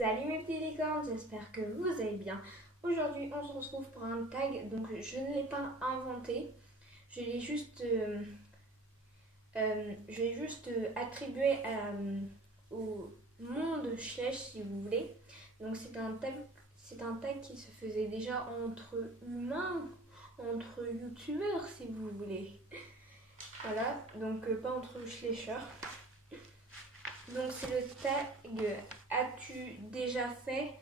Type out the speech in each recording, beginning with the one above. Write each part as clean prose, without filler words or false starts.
Salut mes petits licornes, j'espère que vous allez bien. Aujourd'hui on se retrouve pour un tag, donc je ne l'ai pas inventé, je l'ai juste, attribué au monde Schleich si vous voulez. Donc c'est un tag qui se faisait déjà entre humains, entre youtubeurs si vous voulez. Voilà, donc pas entre Schleichers. Donc c'est le tag as-tu déjà fait,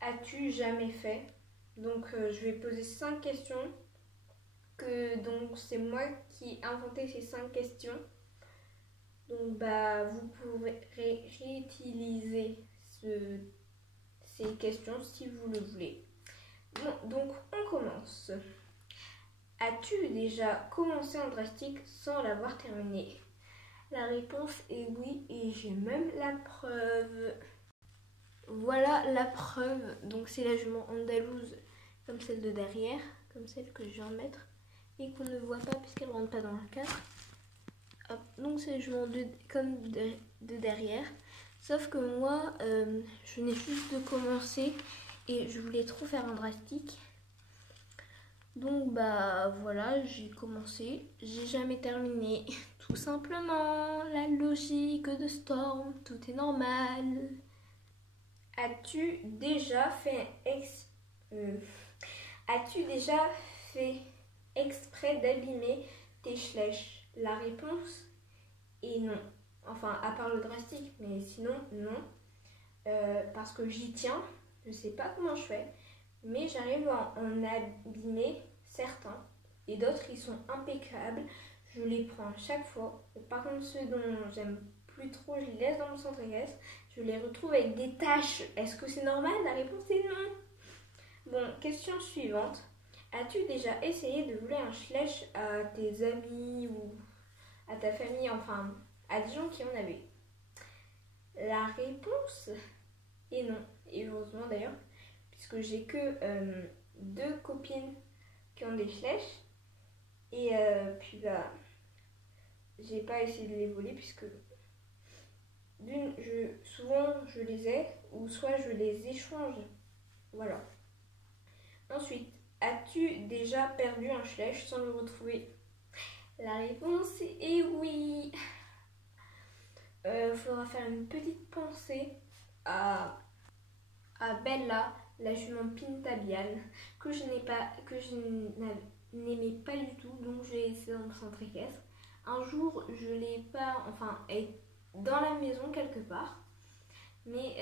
as-tu jamais fait. Donc je vais poser 5 questions. Donc c'est moi qui ai inventé ces 5 questions. Donc vous pourrez réutiliser ces questions si vous le voulez. Bon, donc on commence. As-tu déjà commencé un drastique sans l'avoir terminé? La réponse est oui et j'ai même la preuve. Voilà la preuve. Donc c'est la jument andalouse comme celle de derrière, comme celle que je viens de mettre et qu'on ne voit pas puisqu'elle ne rentre pas dans le cadre. Hop, donc c'est la jument de derrière. Sauf que moi, je venais juste de commencer et je voulais trop faire un drastique. Donc voilà, j'ai commencé, j'ai jamais terminé. Tout simplement, la logique de Storm, tout est normal. As-tu déjà fait exprès d'abîmer tes Schleich? La réponse est non. Enfin, à part le drastique, mais sinon non. Parce que j'y tiens, je sais pas comment je fais. Mais j'arrive à en abîmer certains et d'autres ils sont impeccables. Je les prends chaque fois. Par contre ceux dont j'aime plus trop, je les laisse dans mon centre-caisse. Je les retrouve avec des taches. Est-ce que c'est normal? La réponse est non. Bon, question suivante. As-tu déjà essayé de voler un Schleich à tes amis ou à ta famille, enfin à des gens qui en avaient? La réponse est non. Et heureusement d'ailleurs. Puisque j'ai que 2 copines qui ont des Schleich et puis j'ai pas essayé de les voler puisque souvent je les ai ou soit je les échange. Voilà. Ensuite, as-tu déjà perdu un Schleich sans le retrouver? La réponse est oui. Faudra faire une petite pensée à Bella, la jument pintabiale, que je n'aimais pas du tout, donc je l'ai laissée dans mon centre-caisse. Un jour, je l'ai pas, enfin, elle est dans la maison quelque part, mais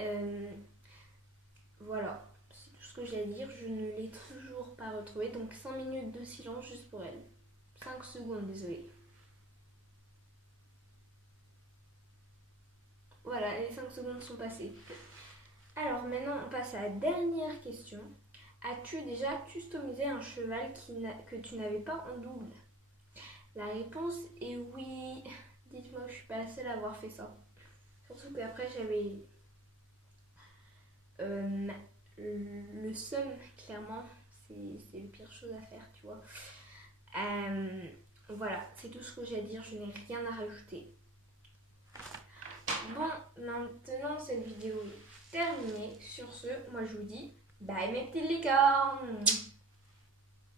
voilà, c'est tout ce que j'ai à dire. Je ne l'ai toujours pas retrouvée, donc 5 minutes de silence juste pour elle. 5 secondes, désolée. Voilà, les 5 secondes sont passées. Alors maintenant, on passe à la dernière question. As-tu déjà customisé un cheval que tu n'avais pas en double? La réponse est oui. Dites-moi que je suis pas la seule à avoir fait ça. Surtout qu'après j'avais le seum, clairement. C'est la pire chose à faire, tu vois. Voilà, c'est tout ce que j'ai à dire. Je n'ai rien à rajouter. Bon, maintenant cette vidéo est terminée. Sur ce, moi je vous dis bye mes petites licornes.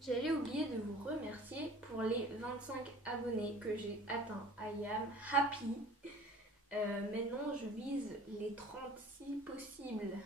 J'allais oublier de vous remercier pour les 25 abonnés que j'ai atteints. I am happy. Maintenant je vise les 30 si possible.